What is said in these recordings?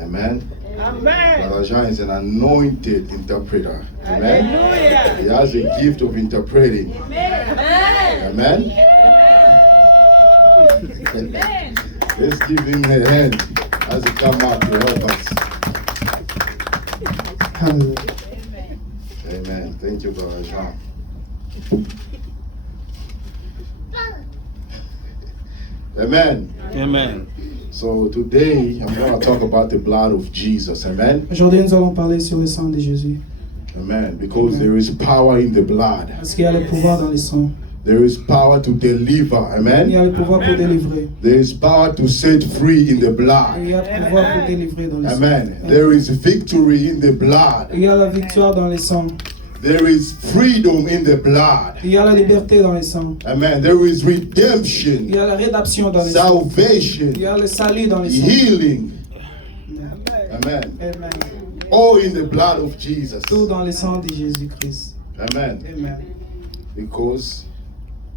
Amen. Amen. Brother Jean is an anointed interpreter. Amen. Hallelujah. He has a gift of interpreting. Amen. Let's give him a hand as he come out to help us. Amen. Thank you, Brother Jean. Amen. Amen. So today I'm going to talk about the blood of Jesus. Amen. Aujourd'hui, nous allons parler sur le sang de Jésus. Amen. Because there is power in the blood. Parce qu'il y a le pouvoir dans le sang. There is power to deliver. Il y a Amen. le pouvoir pour délivrer. There is power to set free in the Il blood. y a le pouvoir pour délivrer dans le sang. Amen. There is victory in the blood. Il y a la victoire dans le sang. There is freedom in the blood. Il y a la liberté dans le sang. Amen. There is Il redemption, y a la rédemption dans le sang. salvation, Il y a le salut dans le sang. healing. Amen. Amen. Amen. All in the blood of Jesus. Tout dans le sang de Jésus-Christ. Amen. Amen. Because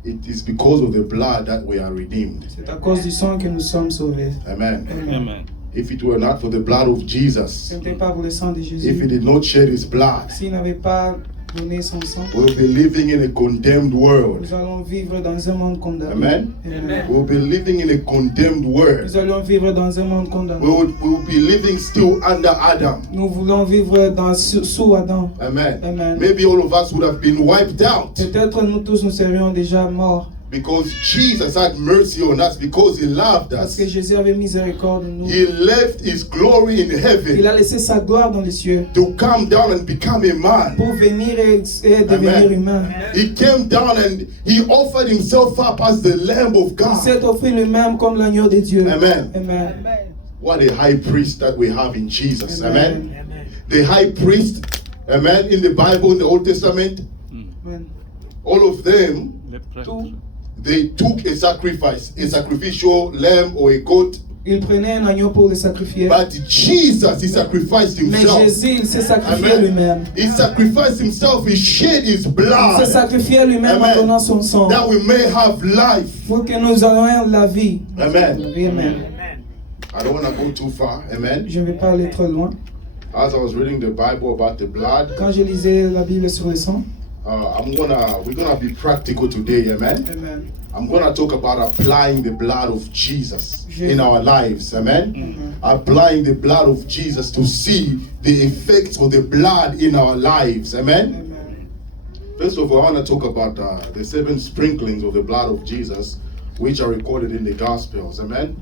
it is because of the blood that we are redeemed. C'est à cause du sang que nous sommes sauvés. Amen. Amen. Amen. If it were not for the blood of Ce Jesus, n'était pas pour le sang de if he Jésus. did not shed his blood, S'il n'avait pas donné son sang, we'll be living in a condemned world. nous allons vivre dans un monde condamné. Amen. Amen. We'll be living in a condemned world. Nous allons vivre dans un monde condamné. We'll be living still under Adam. Nous voulons vivre sous Adam. Amen. Amen. Maybe all of us would have been wiped out Peut-être nous tous nous serions déjà morts because Jesus had mercy on us because he loved parce us. que Jésus avait miséricorde de nous. He left his glory in Il heaven a laissé sa gloire dans les cieux to come down and become a man. pour venir et devenir Amen. humain. He came down and he offered himself up as the Lamb of Il God. s'est offert lui-même comme l'agneau de Dieu. Amen. Amen. What a high priest that we have in Jesus. Amen. Amen. The high priest, amen, in the Bible, in the Old Testament, Amen. all of them, Le prêtre. Tout. they took a sacrifice, a sacrificial lamb or a goat. Il prenait un agneau pour le sacrifier. But Jesus, he sacrificed Mais himself. Jésus, il s'est sacrifié Amen. lui-même. He sacrificed himself. He shed his Il s'est blood sacrifié lui-même en Amen. donnant son sang that we may have life. pour que nous ayons la vie. Amen. Oui, amen. I don't want to go too far. Amen. Je ne vais pas aller trop loin. As I was reading the Bible about the blood, Quand je lisais la Bible sur le sang, we're gonna be practical today. Amen. amen. I'm gonna talk about applying the blood of Jesus in our lives. Amen. Applying the blood of Jesus to see the effects of the blood in our lives. Amen. Amen. First of all, I want to talk about the 7 sprinklings of the blood of Jesus, which are recorded in the Gospels. Amen.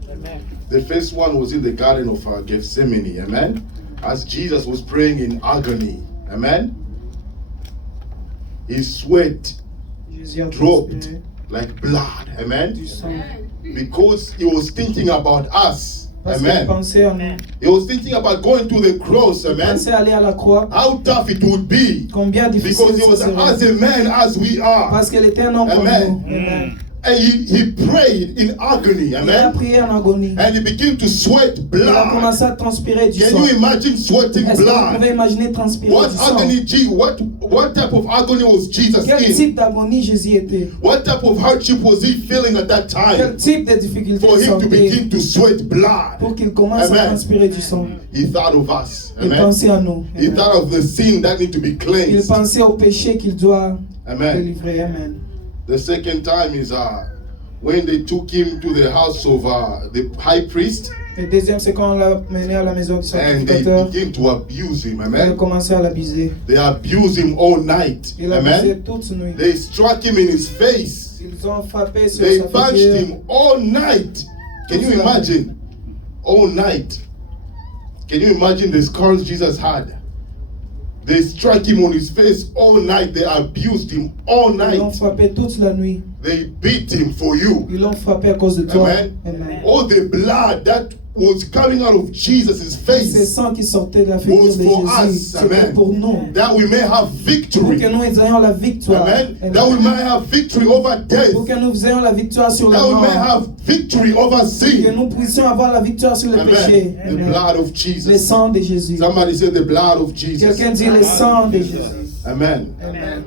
The first one was in the Garden of Gethsemane. Amen. As Jesus was praying in agony. Amen. His sweat Jésus a dropped transpiré like blood. Amen. du sang. Because he was thinking about us. Parce qu'il Amen. pensait à nous. He was thinking about going to the cross. Il Amen. pensait aller à la croix. How tough it would be. Combien difficile Because he ce was serait. as a man as we are. Parce qu'il était un homme comme Amen. nous. Amen. And he prayed in agony. Il a Amen. prié en agonie. And he began to sweat Il a blood. commencé à transpirer du Can sang. you imagine sweating Est-ce que vous blood? pouvez imaginer transpirer What du sang? agony, what type of agony was Jesus Quel in? type d'agonie Jésus était? What type of hardship was he feeling at that Quel time type de difficulté for il him to sentait begin to sweat blood? pour qu'il commence à Amen. transpirer du sang? He thought of us. Il Amen. pensait à nous. He Amen. thought of the sin that need to be Il cleansed. pensait au péché qu'il doit Amen. délivrer. Amen. The second time is when they took him to the house of the high priest Le deuxième, c'est quand on l'a mené à la maison du and they sacrificateur. began to abuse him. Il a Amen. commencé à l'abuser. They abused him all night. Il l'a abusé Amen. toute nuit. They struck him in his face. Ils ont frappé sur They sa punched figure. him all night. Can you imagine? All night. Can you imagine the scars Jesus had? They struck him on his face all night. They abused him all Ils l'ont night. frappé toute la nuit. They beat him for you. Ils l'ont frappé à cause de toi. Amen. Amen. All the blood that was coming out of Jesus' Ces face sangs qui sortaient de la figure was de for Jésus, us. c'était Amen. pour nous. That we may have Pour victory. que nous ayons la victoire. Amen. Amen. That we may have victory over death. Pour que nous ayons la victoire sur la That we mort. may have victory over Que sin. nous puissions avoir la victoire sur le péché. Amen. The Amen. blood of Le Jesus. sang de Jésus. Somebody say the blood of Jesus. Quelqu'un dit le sang de Jésus. Amen. Amen.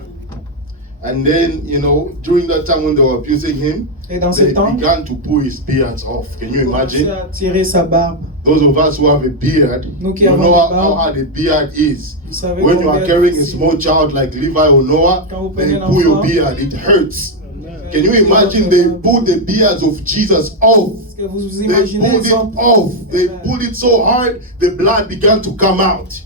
And then, you know, during that time when they were abusing him, Et dans ce they temps, began to pull his beards off. Can you il commençait imagine? à tirer sa barbe. Those of us who have a beard, Nous qui you avons know une how barbe, hard a beard is. vous savez When you are combien carrying a difficile. small child like Levi or Noah, Quand vous they prenez un pull your enfant, beard, it hurts. Can you imagine they pulled the beards of Jesus off? Est-ce que vous They imaginez pulled ils it ont- off. They Amen. pulled it so hard, the blood began to come out.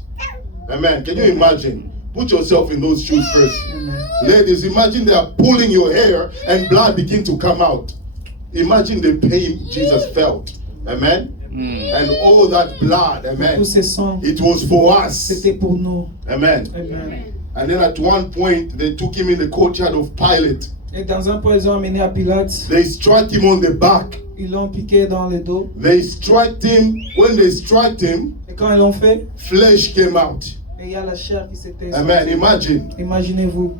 Amen. Can you imagine? Put yourself in those shoes first. Amen. Ladies, imagine they are pulling your hair and blood begin to come out. Imagine the pain Jesus felt. Amen. And all that blood, amen. Tous ces sangs, It was for us. c'était pour nous. Amen. Amen. And then at one point, they took him in the courtyard of Pilate. Et dans un point, ils ont amené à Pilate. They struck him on the back. Ils l'ont piqué dans le dos. They struck him. When they struck him, Et quand ils l'ont fait, flesh came out. et il y a la chair qui s'était Amen. sortie. Imagine. Imaginez-vous.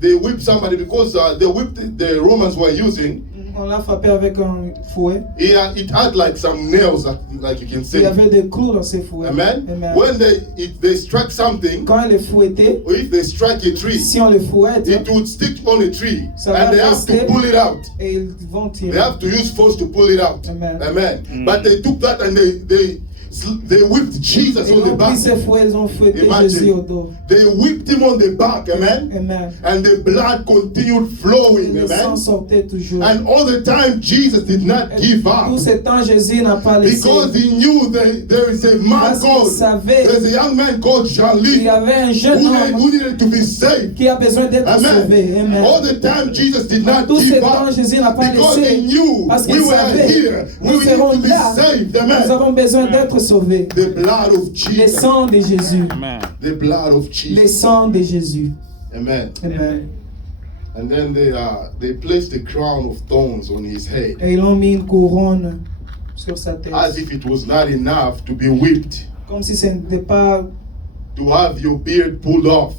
They whipped somebody because the whip the Romans were using. On l'a frappé avec un fouet. It had like some nails, like you can Il y say. avait des clous dans ces fouets. Amen. Amen. When they struck something, Quand ils le fouettaient, or if they strike a tree, si on le fouette, it would stick on a tree, Ça and va they have to rester. pull it out. et ils vont They tirer. have to use force to pull it out. Amen. Amen. But they took that and they whipped Jesus Ils on the ont pris back. ces fouets, ils ont fouetté Imagine. Jésus au dos. They whipped him on the back. Amen. Amen. And the blood continued Et flowing. le sang Amen. sortait toujours. And all the time Jesus did not Et give tout up. ce temps, Jésus n'a pas laissé. Because he knew that there is a man Parce qu'il called, savait there's a young man called qu'il y Jean-Louis avait un jeune homme who needed to be saved. qui a besoin d'être sauvé. Amen. Amen. All the time Jesus did not Tout ce give temps, up. Jésus n'a pas Because he laissé. knew Parce we qu'il were savait, here. We nous need serons to be là. saved. Nous Amen. avons besoin d'être sauvés. The blood of Le Jesus. sang de Jésus. Amen. The blood of Le Jesus. sang de Jésus. Amen. Amen. And then they placed the crown of thorns on his head. Et ils ont mis une couronne sur sa tête. As if it was not enough to be whipped, Comme si ce n'était pas. to have your beard pulled off,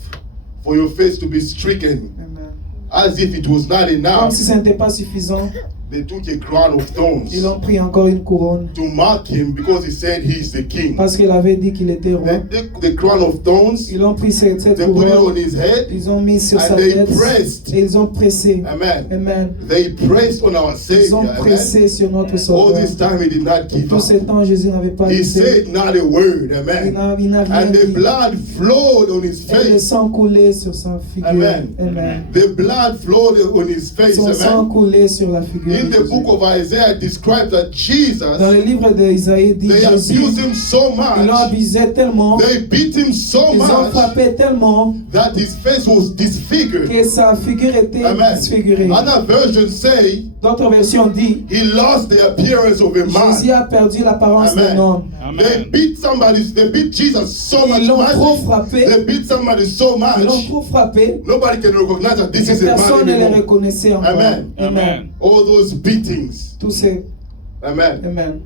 for your face to be stricken. Amen. As if it was not Comme enough, si ce n'était pas suffisant. they took a crown of thorns Ils ont pris encore une couronne. to mark him because he said he's the king. Parce qu'il avait dit qu'il était roi. They took the crown of thorns, Ils ont pris cette they put it on couronne. his head. Ils ont mis sur And sa they tête. pressed. Et ils ont pressé. Amen. Amen. They pressed on our Ils ont Savior. Amen. pressé sur notre All sauveur. this time he did not give Tout ce up. temps, Jésus n'avait pas He laissé. said not a word. Il Amen. n'a rien And the dit. blood flowed on his Et le face. sang coulait sur sa figure. Amen. Amen. The blood flowed on his face. Son sang Amen. coulait sur la figure. In de the Jésus. book of Isaiah describes that Jesus, Dans le livre d'Isaïe, dit they Jésus, abused him so ils l'ont much, abusé tellement, they beat him so ils ont much frappé tellement that his face was disfigured. que sa figure était Amen. disfigurée. Other versions say D'autres versions disent, he lost the appearance of a Jésus man. a perdu l'apparence d'un Amen. homme. They beat Jesus so much. Ils l'ont trop They frappé, beat somebody so ils l'ont much. trop frappé, Nobody can recognize that this que is a personne ne man les anymore. reconnaissait encore. Amen. Amen. All those beatings, Tous ces, amen, Amen.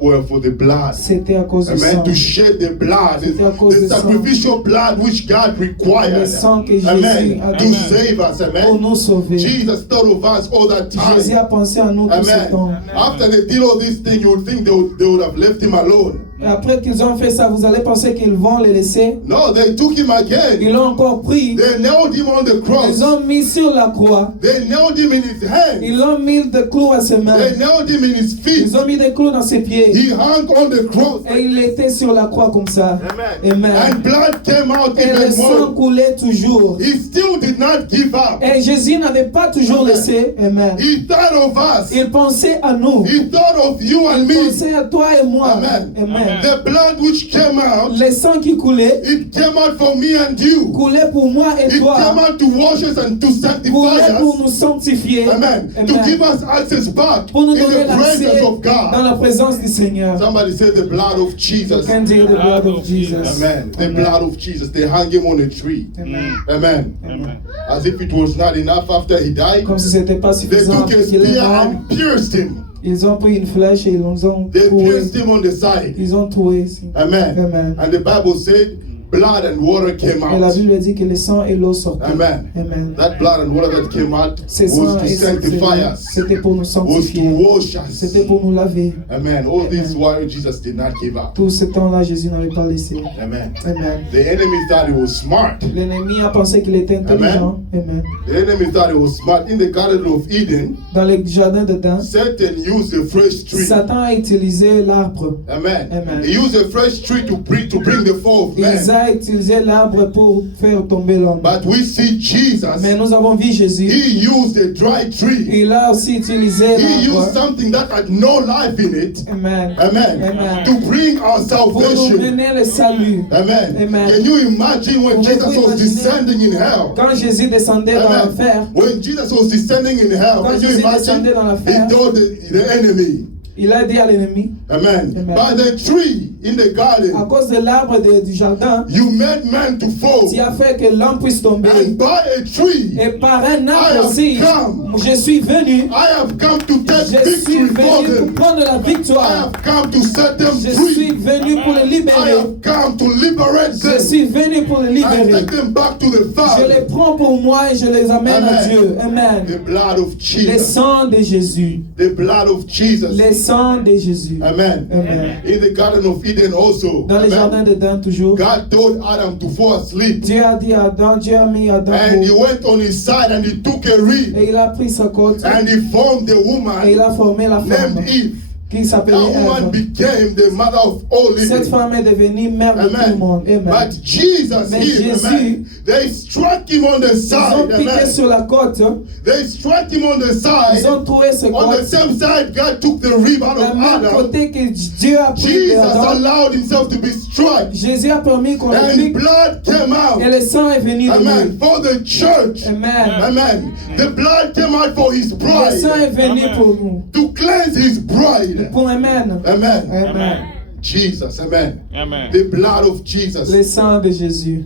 were for the blood. C'était à cause du Amen. sang. To shed the blood, C'était à cause the du sang. sacrificial blood which God required. Le sang que Jésus Amen. a To donné save us. pour Amen. nous sauver. Jesus thought of us all that Jésus time. a pensé à nous tout ce temps. Amen. After they did all these things, you would think they would have left him alone. Et après qu'ils ont fait ça, vous allez penser qu'ils vont les laisser. No, they took him again. Ils l'ont encore pris. They nailed him on the cross. Ils ont mis sur la croix. They nailed him in his hands. Ils l'ont mis des clous à ses mains. They nailed him in his feet. Ils ont mis des clous dans ses pieds. He hung on the cross. Et il était sur la croix comme ça. Amen. Amen. And blood came out Et le even sang more. coulait toujours. He still did not give up. Et Jésus n'avait pas toujours Amen. laissé. Amen. He thought of us. Il pensait à nous. He thought of you and Il me. pensait à toi et moi. Amen. Amen. The blood which came out, Le sang qui coulait, it came out for me and you. coulait pour moi et It toi. came out to wash us and to sanctify Coulait pour us. nous sanctifier. Amen. To Amen. give us access back Pour nous in donner the l'accès presence of dans God. la présence du Seigneur. Somebody say the blood of Jesus. Can dire the blood of Jesus. Amen. The Amen. blood of Jesus. They hung him on a tree. Amen. Amen. Amen. As if it was not enough after he died. Comme si c'était pas They suffisant took a après qu'il est spear mort. and pierced him. Ils ont pris une flèche et ils l'ont They troué. pierced him on the side. Ils ont troué ici. Amen. Amen. And the Bible said blood and water came Et la out. Bible dit que le sang et l'eau sortaient. Amen. Amen. That blood and water that came out Ces sangs was to et sanctify us, c'était pour nous was to sanctifier. wash us. C'était pour nous laver. Amen. All this while Jesus did not give up. Tout ce temps-là, Jésus n'avait pas laissé. Amen. Amen. The enemy thought he was smart. L'ennemi a pensé qu'il était intelligent. Amen. The enemy thought he was smart. In the Garden of Eden, Dans le jardin d'Éden, Satan used a fresh tree. Satan a utilisé l'arbre. Amen. Amen. He used a fresh tree to bring the fall of Il man. a utilisé l'arbre pour faire tomber l'homme. But we see Jesus. Mais nous avons vu Jésus. He used a dry tree. Il a aussi utilisé He used l'arbre. something that had no life in it. Amen. Amen. Amen. To bring our Pour nous salvation. mener le salut. Amen. Amen. Can you imagine when Pouvez-vous Jesus was imaginer descending in hell? Quand Jésus descendait dans Amen. l'enfer, When Jesus was descending in hell, Quand can you Jésus imagine? descendait dans He l'enfer, told the enemy. il a dit à l'ennemi, Amen. Amen. By the tree in the à garden, cause de l'arbre du jardin, you made man to fall. tu as fait que l'homme puisse tomber. And by a tree, Et par un I arbre have aussi, come. je suis venu. I have come to take Je suis victory for venu pour them. prendre la I victoire. have come to set them Je suis free. venu pour les I libérer. have come to liberate Je them. suis venu pour les I libérer. take them back to the Je les Father. prends pour moi et je les amène à Amen. Dieu. Amen. The blood of Le Jesus. sang de Jésus. The blood of Jesus. Le sang de Jésus. Amen. Amen. In the Garden of Eden also. Dans le Amen. jardin d'Éden toujours, God told Adam to fall asleep. Dieu a dit à Adam, Dieu a mis Adam And he debout. went on his side and he took a rib. Et il a pris sa côte And he formed the et il woman a formé la femme named Eve. qui s'appelait That woman Ève. became the mother of all Cette living. femme est devenue mère de tout le Amen. monde. Amen. But Jesus, Mais him, Jésus, amen, they struck him on the Ils ont side. piqué Amen. sur la côte. They struck him on the Ils side. ont trouvé ce On the côte. same side, God took the rib out Le of même Adam. côté que Dieu a pris Jesus d'Adam, allowed himself to be struck. Jésus a permis qu'on le And pique blood came out. et le sang est venu de Amen. lui. For the church. Amen. Amen. The blood came out for his Le sang est bride. venu pour nous. To cleanse his bride. Pour Amen. Amen. Amen. Jesus. Amen. Amen. The blood of Jesus. Le sang de Jésus.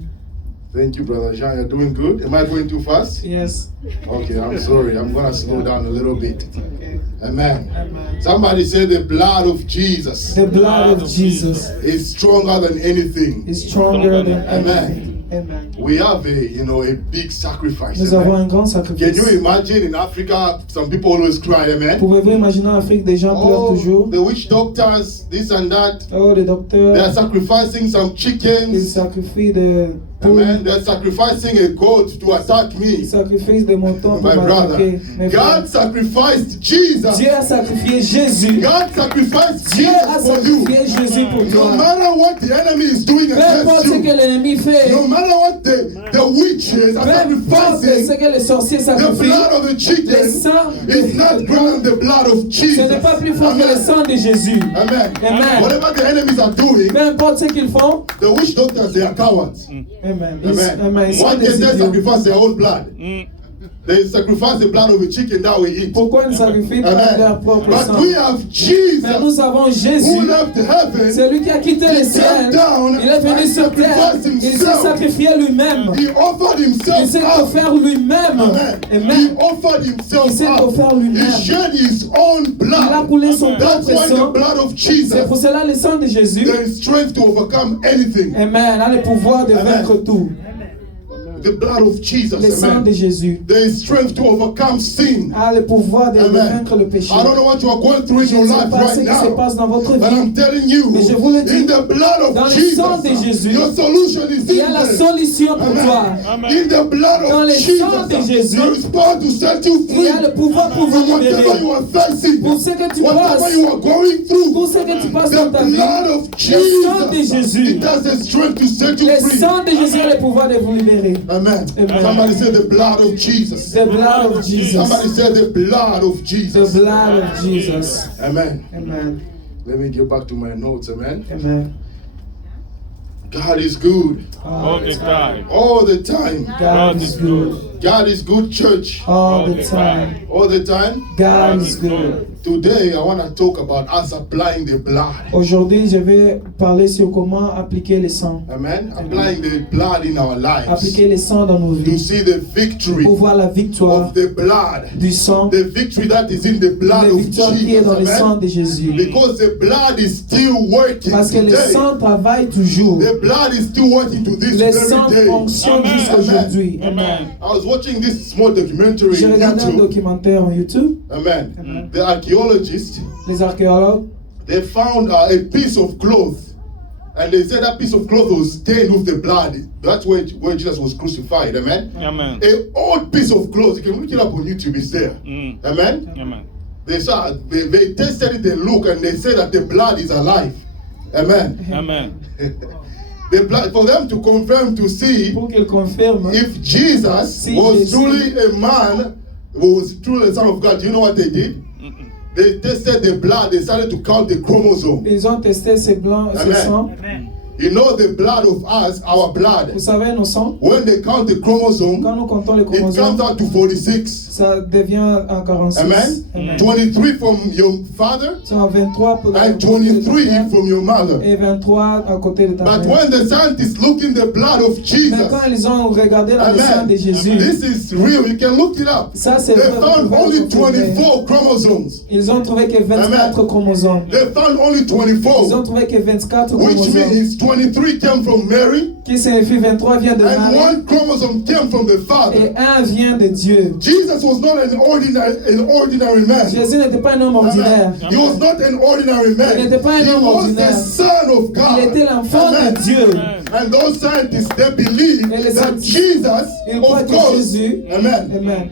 Thank you, Brother Jean. You're doing good. Am I going too fast? Yes. Okay, I'm sorry. I'm going to slow down a little bit. Okay. Amen. Amen. Somebody say the blood of Jesus The blood of Jesus is stronger than anything. is stronger than Amen. anything. Amen. We have a big sacrifice. Nous avons Amen. un grand Can sacrifice. you imagine in Africa, some people always cry, amen? Pouvez-vous imaginer en Afrique, des gens pleurent Oh, toujours. the witch doctors, this and that. Oh, les They are docteurs, sacrificing some ils chickens. sacrifient des poules, Amen. They're sacrificing a goat to attack ils me. sacrifient des moutons pour My brother. m'attaquer. Mes frères. God sacrificed Jesus. Dieu a sacrifié Jésus. God sacrificed Dieu a Jesus for you. sacrifié Jésus pour No toi. matter what the enemy is doing Peu importe against ce que you, l'ennemi fait, no matter what the witches are peu importe ce sacrificing, que les sorciers the sacrifient, blood of the le chicken sang is not greater than the blood of Jesus. ce n'est pas plus fort que le Amen. sang de Jésus. Amen. Amen. Whatever the enemies are doing, Peu importe ce qu'ils font, the witch doctors, they are cowards. Amen. Amen. Amen. Ils sont Why des can they idiots. sacrifice their own blood? Mm. They sacrifice the blood of a chicken that we eat. Pourquoi ils sacrifient pas leur Amen. propre But sang? we have Mais Jesus nous avons who Jésus, left heaven. celui qui a quitté le ciel. Il est venu sur terre. Il s'est sacrifié lui-même. He offered Il himself s'est up. offert lui-même. Amen. He Amen. offered Il himself s'est up. offert He lui-même. shed his own Il a blood. coulé son That's propre why the sang. blood of C'est Jesus, pour cela le sang de Jésus. there is strength to overcome anything. Amen. A le pouvoir de Amen. vaincre tout. The blood of Jesus, Le sang de amen. Jésus There is strength to overcome sin. a le pouvoir de Amen. vaincre le péché. I don't know what you are going through in Je your ne sais life pas ce right qui se now, passe dans votre but vie. I'm telling you, Mais je vous le dis, in the blood dans of le sang de Jesus, Jésus, your solution is Il y a in la there. solution pour toi. Amen. In the blood Dans of le sang de Jesus, Jésus, there is power to set you Il free y a le pouvoir pour from vous whatever libérer. you are facing, Pour ce que tu whatever passes, you are going pour through. ce que tu passes The dans ta vie, blood of le sang de Jesus, Jésus, it has the strength to set you le free. sang de Jésus a le pouvoir de vous libérer. Amen. Amen. Somebody say the blood of Jesus. The blood of Jesus. Somebody say the blood of The Jesus. blood of Jesus. Amen. Amen. Let me get back to my notes. Amen. Amen. God is good All the time. all the time. God is good. God is good, church. All the time. All the time. God is good. Today, I want to talk about us applying the blood. Aujourd'hui, je vais parler sur comment appliquer le sang. Amen. Applying the blood in our lives. Appliquer le sang dans nos To vies. see the victory Pour voir la victoire of the blood. du sang. The victory that is in the blood La of victoire qui est Jesus. dans le sang Amen. de Jésus. Because the blood is still working Parce que le today. sang travaille toujours. The blood is still working to this Le sang very day. fonctionne Amen. jusqu'à aujourd'hui. Amen. Amen. I was watching this small documentary J'ai on regardé un YouTube. documentaire en YouTube. Amen. Amen. The archaeologists, Les archéologues, they found a piece of cloth, and they said that piece of cloth was stained with the blood. That's where Jesus was crucified. Amen. Amen. An old piece of cloth. You can look it up on YouTube. It's there. Mm. Amen. Amen. They saw. They tested it. They look, and they said that the blood is alive. Amen. Amen. The blood, for them to confirm, to see pour qu'il confirme if Jesus Si was Jésus- truly a man, was truly the Son of God. Do you know what they did? Mm-mm. They tested the blood. They started to count the chromosome. ils ont testé ces blancs, ces Amen. sangs. You know the blood of us, our blood. Vous savez, nos sangs, When they count the chromosome, quand nous comptons les it comes chromosomes, out to 46. ça devient en 46. Amen. Amen. 23 from your father C'est en 23 pour and 23 from your mother. et 23 à côté de ta But mère. when the scientists look in the blood of Mais quand Jesus, ils ont regardé la sang Amen. de Jésus, This is real. You can look it up. ça c'est They vrai. vous found pouvez le only retrouver. 24 chromosomes. Ils ont trouvé que 24 Amen. chromosomes. They found only Ils ont 24, trouvé que 24 which chromosomes. means 23 came from Mary Qui signifie 23 vient de and Marie one chromosome came from the Father. et un vient de Dieu. Jesus was not an ordinary man. Jésus n'était pas un homme ordinaire. Amen. He was not an ordinary man. Il n'était pas un He homme was ordinaire. the Son of God. Il était l'enfant Amen. de Dieu. Amen. And those scientists, they believe Et les that scientifiques, Jesus, ils croient of que course, Jésus, Amen, Amen,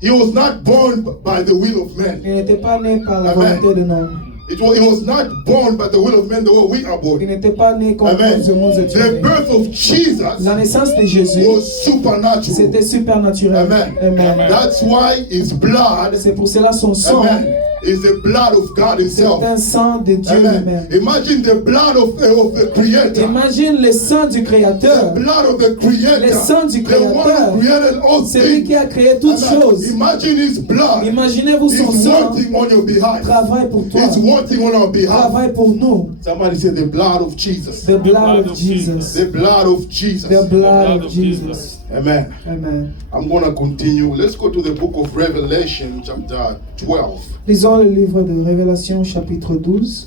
he was not born by the will of man. il n'était pas né par la Amen. volonté de l'homme. He was not born by the will of man the way we are Il born. n'était pas né comme Amen. nous monde est The né. birth of Jesus La naissance de Jésus, was supernatural. c'était supernaturel. Amen. Amen. That's why his blood, C'est pour cela son sang, amen, is the blood of God c'est himself. un sang de Dieu Amen. lui-même. Imagine the blood of the Creator. Imagine le sang du The Créateur. blood of the Creator. Le sang du The one Créateur. who created all C'est lui things. qui a créé toutes Amen. choses. Imagine his blood. Imaginez-vous son He's sang working on your behalf. travaille pour toi, He's working on our behalf. travaille pour nous. Somebody say the blood of Jesus. The blood of Jesus. The blood of Jesus. The blood of of Jesus. Jesus. Amen. Amen. I'm going to continue. Let's go to the book of Revelation, chapter 12. Lisons le livre de Révélation chapitre 12.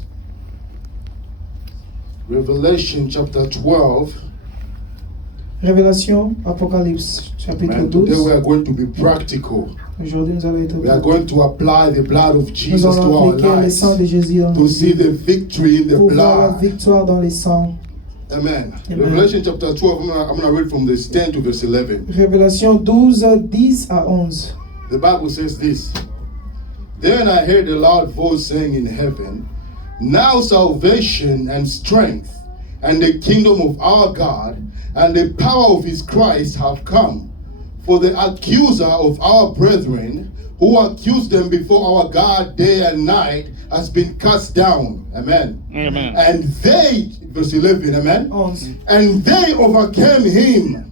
Revelation, chapter 12. Révélation, Apocalypse chapitre And today we 12. are going to be practical. Aujourd'hui, nous allons être We are going to apply the blood of nous Jesus to allons our appliquer le lives sang de Jésus dans nos to see vies the victory in the pour voir la blood. victoire dans les sangs. Amen. Amen. Revelation chapter 12, I'm going to read from verse 10 to verse 11. Révélation 12, 10 à 11. The Bible says this. Then I heard a loud voice saying in heaven, now salvation and strength and the kingdom of our God and the power of his Christ have come. For the accuser of our brethren, who accused them before our God day and night, has been cast down. Amen. Amen. And they, verse 11, amen. 11. And they overcame him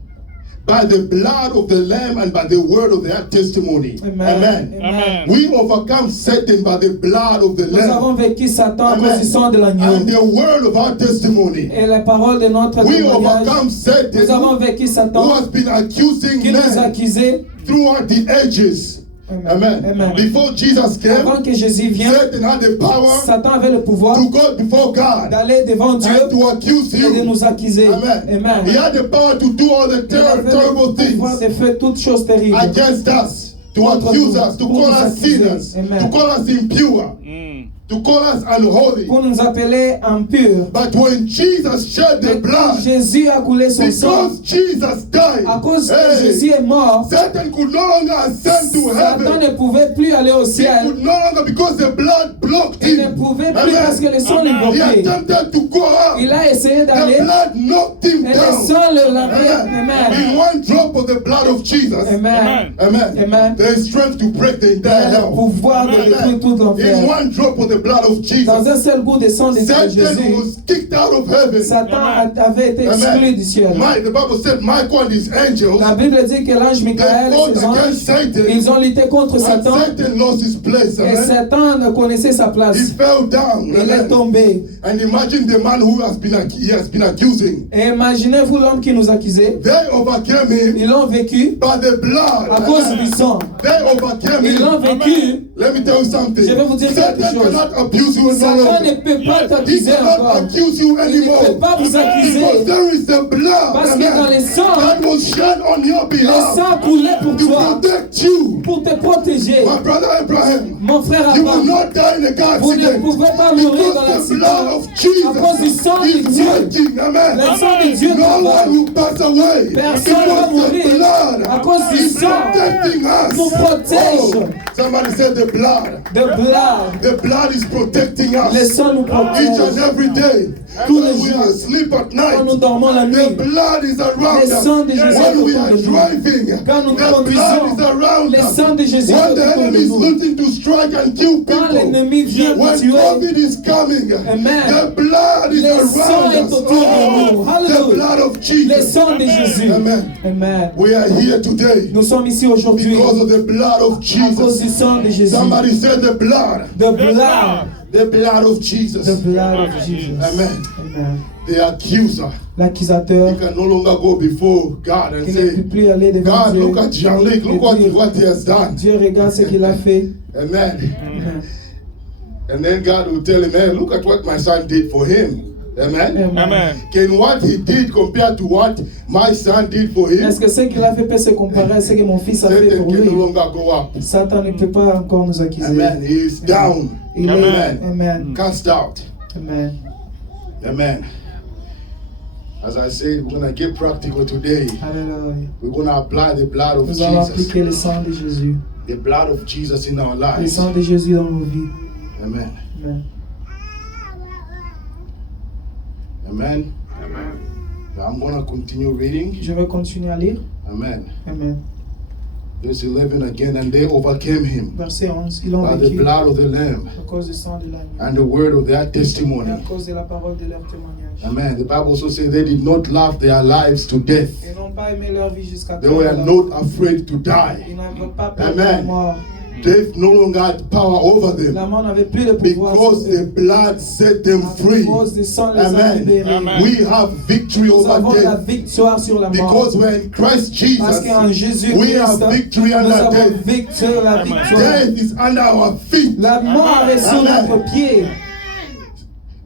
by the blood of the Lamb and by the word of their testimony. Amen. Amen. Amen. We overcome Satan by the blood of the Nous avons Lamb vécu Satan à cause Amen. du sang de and l'agneau. the word of our testimony. Et la parole de notre We témoignage. overcome Nous avons Satan vécu who Satan has been accusing qui nous men accusait. throughout the ages. Amen. Amen. Amen. Before Jesus came, Avant que Jésus vienne, Satan had the power Satan avait le pouvoir to go before God d'aller devant Dieu and to accuse et de you. nous accuser. Amen. Amen. He had the power to do all the Il avait terrible le pouvoir things de faire toutes choses terribles. against us, to Contre accuse nous, us, to pour call nous us accuser. sinners, Amen. to call us impure, Mm. to call us unholy. Pour nous appeler impurs. But when Jesus shed the Mais quand blood, Jésus a coulé son sang, because Jesus died, à cause que hey, Jésus est mort, Satan could no longer ascend to Satan heaven. ne pouvait plus aller au He ciel. could no longer, because the blood blocked Il ne him. pouvait plus parce que le sang le Amen. He bloquait. attempted to go up. Il a essayé The d'aller blood knocked him et le down. sang le lavait. Amen. Amen. In one drop of the blood of Jesus. Amen. Amen. Amen. There is strength to break the Il entire a le hell. pouvoir de Amen. détruire tout In l'enfer. one drop of the blood of Jesus, dans un seul goût de sang de Satan Jésus, was kicked out of heaven. Satan avait été exclu du ciel. The Bible said Michael and his angels, La Bible dit que l'ange Michael et ses anges, ils ont lutté contre and Satan, Satan lost his place. et Satan connaissait sa He place. fell down. Il est tombé. And imagine the man who has been accusing. Et imaginez-vous l'homme qui nous accusait. They overcame him Ils l'ont vécu by the blood. à cause du sang. They overcame Ils him. l'ont vécu. Let me tell you something. Je vais vous dire quelque Satan chose. cannot abuse you no Satan longer. ne peut pas He t'accuser cannot encore. accuse you Il ne anymore. peut pas vous accuser. Because there is the blood Parce que dans les sangs, that was shed on your le behalf sang coulait pour to toi, protect you. pour te protéger. My brother Abraham, Mon frère you will Abraham, not die in a car vous ne accident. pouvez pas mourir dans Because the blood l'accident. of Jesus À cause du sang de is Dieu. working. Amen. Le sang de Dieu No one travaille. will pass away. Personne ne va Because mourir the blood à cause du is sang. protecting us. Nous protège. Oh, somebody said the blood. De blood. The blood is protecting Le us sang nous each and protège. every day. Tous les When we jours. are asleep at Quand nous night, dormons la the nuit, blood is around le us. sang de Jésus est When we autour are de nous. driving, Quand nous the blood conduisons, is around le us. sang de Jésus est When the autour de enemy is nous. looking to strike and kill Quand people, l'ennemi vient nous when tuer, COVID is coming, Amen. the blood is Le sang around est us. autour de nous. The Hallelujah. blood of Le Jesus. sang de Jésus. Amen. Amen. We are here today Nous sommes ici aujourd'hui because of the blood of à cause Jesus. du sang de Jésus. Somebody said the blood. The blood. The blood of Jesus. The blood of Jesus. Amen. Amen. The accuser. L'accusateur You can no longer go before God and qui ne peut say, plus aller devant God, Dieu. look at Jean-Luc, look what he has done. Dieu regarde ce qu'il a fait. Amen. Amen. And then God will tell him, hey, look at what my son did for him. Amen. Amen. Can what he did compare to what my son did for him? Est-ce que ce qu'il a fait peut se comparer à ce que mon fils a fait Satan pour can no lui? longer go up. Satan ne peut pas encore nous accuser. Amen. He is down. Il est, Amen. Amen. Cast out. Amen. Amen. As I said, we're going to get practical today. Alléluia. We're going to apply the blood of Nous allons Jesus. appliquer le sang de Jésus. The blood of Jesus in our Le lives. sang de Jésus dans nos vies. Amen. Amen. Amen. I'm going to continue reading. Je vais continuer à lire. Amen. Amen. Verse 11 again. And they overcame him Verset 11. Ils ont by the vécu blood of the Lamb à cause du sang de l'agneau and the word of their et à testimony. cause de la parole de leur témoignage. Amen. The Bible also says they did not love their lives to death. Ils n'ont pas aimé leur vie jusqu'à They were not afraid to Ils die. n'avaient pas peur de la Amen. mort. Death no longer had power over La them mort n'avait plus de pouvoir because sur the eux. blood set them À free. cause du sang les a Amen. libérés. Amen. We have victory Nous over avons la death victoire sur la mort. because we're in Christ Parce qu'en Jesus. Jésus We have Christ, victory nous under avons death. victoire, la Amen. victoire. Death is under our feet. La mort est sous Amen. notre pied.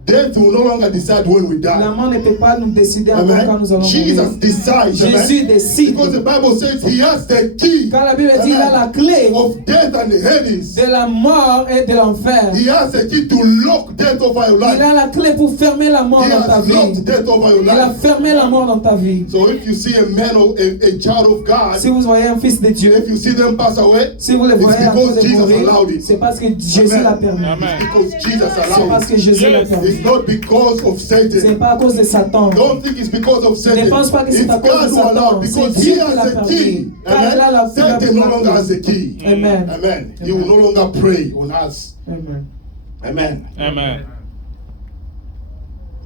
Death will no longer decide when we La die. mort ne peut pas nous décider encore quand nous Amen. allons Jesus mourir. decides. Jésus Amen. décide. Because the Bible says he has the key Quand la Bible dit qu'il a la clé of death and the Hades. de la mort et de l'enfer. He has the key to lock death over your Il life. a la clé pour fermer la mort He dans ta has locked vie. death over your Il a life. fermé la mort dans ta vie. So if you see a man or a child of God, Si vous voyez un fils de Dieu, if you see them pass away, si vous le it's voyez à because cause de Jesus mourir, allowed it. c'est parce que Jésus Amen. l'a permis. Amen. Because Jesus C'est allowed parce it. que Jésus l'a Yes. permis. It's not because of C'est Satan. pas à cause de Satan. Don't think it's because of Ne Satan. pense pas que It's c'est à cause God de who Satan. allowed because C'est he Dieu qui has l'a the permis. key. Car il a la Amen. Satan no longer has the key. Amen. Amen. He will no longer prey on us. Amen. Amen. Amen.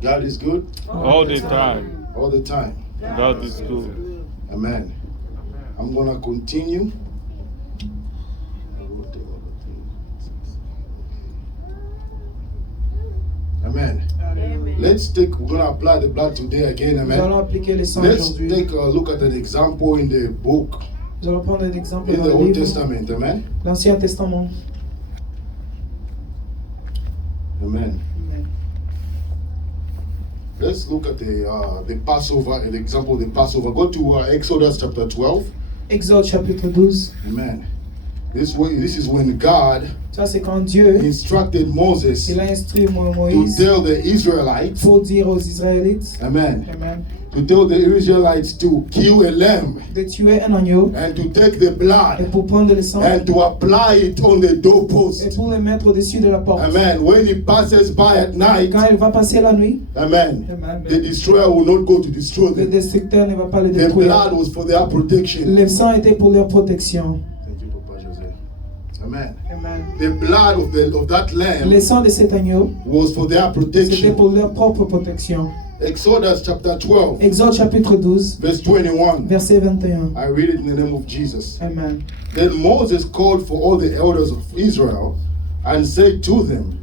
God is good All the time. all the time. God is good. Amen. I'm gonna continue. Amen. We're gonna apply the blood today again. Nous allons Amen. appliquer les sangs Let's aujourd'hui. take a look at an example in the book, Nous allons prendre un exemple in dans the le Old livre, Testament. Amen. l'Ancien Testament. Amen. Amen. Let's look at the Passover, the example of the Passover. Go to Exodus chapter 12. Exode chapitre 12. Amen. This is when God Ça, c'est quand Dieu instructed Moses il a instruit to Moïse tell the Israelites, pour dire aux Israélites, Amen, Amen, to tell the Israelites to kill a lamb de tuer un agneau and to take the et blood pour prendre le sang and to apply it on the et doorpost. pour le mettre au-dessus de la porte. Amen. When he passes by at night, Quand il va passer la nuit, Amen, Amen, the destroyer will not go to destroy le them. destructeur ne va pas les The détruire. blood was for their protection. Le sang était pour leur protection. Thank you, Papa Jose. Amen. Amen. The blood of that lamb Le sang de cet agneau, was for their c'était protection. pour leur propre protection. Exodus chapter 12, Exode chapitre 12, verse 21. verset 21. I read it in the name of Jesus. Amen. Then Moses called for all the elders of Israel and said to them,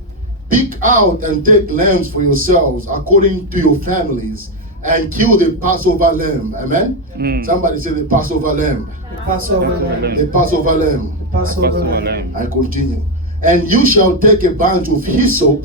pick out and take lambs for yourselves according to your families and kill the Passover lamb. Amen? Somebody say the Passover lamb. The Passover lamb. The Passover lamb. The Passover lamb. I continue. And you shall take a bunch of hyssop,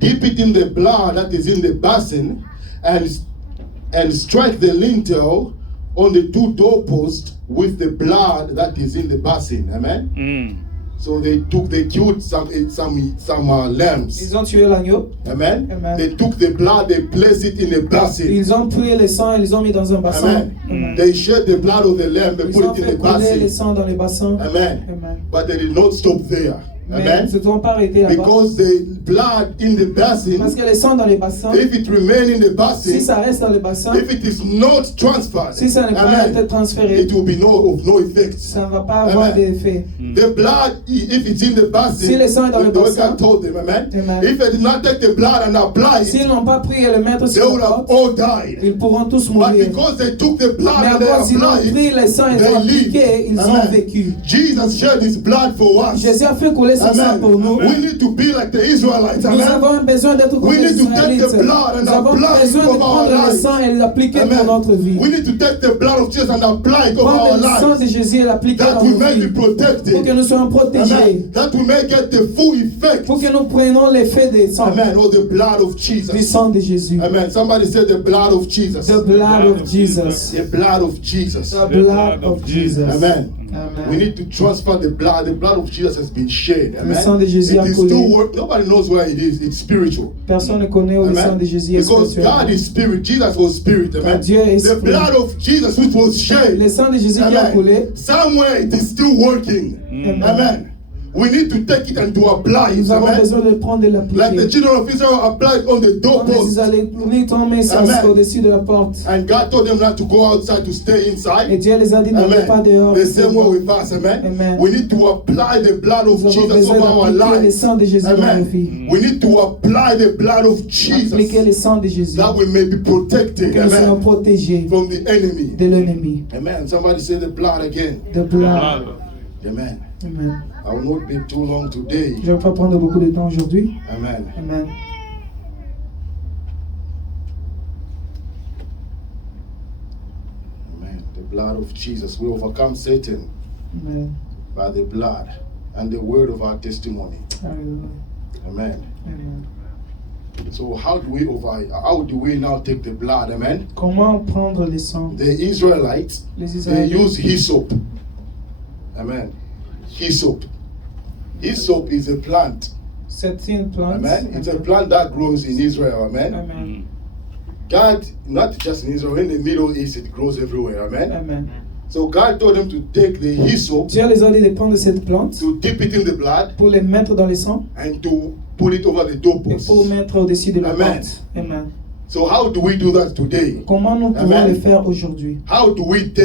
dip it in the blood that is in the basin, and strike the lintel on the two doorposts with the blood that is in the basin. Amen. So they killed some lambs. Ils ont tué l'agneau. Amen. Amen. They took the blood, they placed it in a basin. Ils ont pris le sang et ils ont mis dans un bassin. Amen. Amen. They shed the blood of the lamb, they Ils put ont it in fait the couler le basin. sang dans les bassins. Amen. Amen. But they did not stop there. Mais Amen. ils ne sont pas arrêtés là-bas. Because the blood in the Parce basin, que le sang dans les bassins, if it remain in the si basin, ça reste dans les bassins, if it is not transferred, si ça n'est pas été amen, transféré, it will be of no effect. ça ne va pas avoir Amen. d'effet. The blood, if it's in the basin, Si le sang est dans le the bassin, worker told them, amen, amen. if they did not take the blood and apply S'ils it, n'ont pas pris et le mettre they sur would la have porte, all died. ils pourront tous But mourir. because they took the blood Mais and they encore s'ils ont applied pris it, le sang et ils they ont live. appliqué, ils ont Amen. vécu. Jesus shed his blood for us. Jésus a fait couler son sang Amen. pour nous. We need to be like the Israelites. Nous Amen. avons besoin d'être comme We les need to take Israélites. the blood and Nous avons apply it besoin de over our prendre le lives. sang et l'appliquer pour Amen. notre vie. We need to take the blood of Jesus and apply it over our Prendre le sang de lives. Jésus et l'appliquer That dans we nos may be vies. Pour que protected. nous soyons protégés. Amen. That we may get the full effect. Pour que nous prenions l'effet des sangs. Amen. Oh, the blood of Du Jesus. sang de Jésus. Amen. Somebody said the blood of Jesus. The blood of Jesus. The blood of Jesus. The blood of Jesus. Amen. Amen. We need to transfer the blood. The blood of Jesus has been shed. Amen. sang de Jésus It a is coulé. still work. Nobody knows where it is. It's spiritual. Personne ne connaît où le sang Amen. de Jésus est Because spirituel. God is spirit. Jesus was spirit. Amen. Dieu est The esprit. blood of Jesus which was shed. Le sang de Jésus qui a coulé. Amen. Somewhere it is still working. Amen. We need to take it and to apply it. Nous avons Amen. besoin de prendre et Like the l'appliquer. children of Israel applied on the Comme les doorpost. Israélites ont mis ça Amen. au-dessus de la porte. And God told them not to go outside, to stay Et inside. Dieu les a dit n'allez pas dehors. The same way with us, amen. Amen. We need to apply the blood of Nous avons Jesus besoin over our d'appliquer le lives. sang de Jésus dans nos Amen. vies. We need to apply the blood of Appliquer Jesus le sang de Jésus. that we may be Pour protected, que nous soyons amen, protégés from the enemy. de l'ennemi. Amen. Somebody say the blood again. The blood. Amen. Amen. I will not be too long today. Je ne vais pas prendre beaucoup de temps aujourd'hui. Amen. Amen. Amen. The blood of Jesus. We overcome Satan Amen. by the blood and the word of our testimony. Alléluia. Amen. Amen. So how do we now take the blood? Amen. Comment prendre le sang? The Israelites, Les they Israélites. use hyssop. Amen. Hyssop. Hyssop is a plant. C'est une plante. Amen. It's a plant that grows in Israel. Amen. Amen. God, not just in Israel, in the Middle East, it grows everywhere. Amen. Amen. So God told them to take the hyssop, Dieu les a dit de prendre cette plante to dip it in the blood, pour les mettre dans le sang and to put it over the et doorpost. pour mettre au-dessus de la Amen. porte. Amen. So how do we do that today? Comment nous pouvons Amen. le faire aujourd'hui? How do we take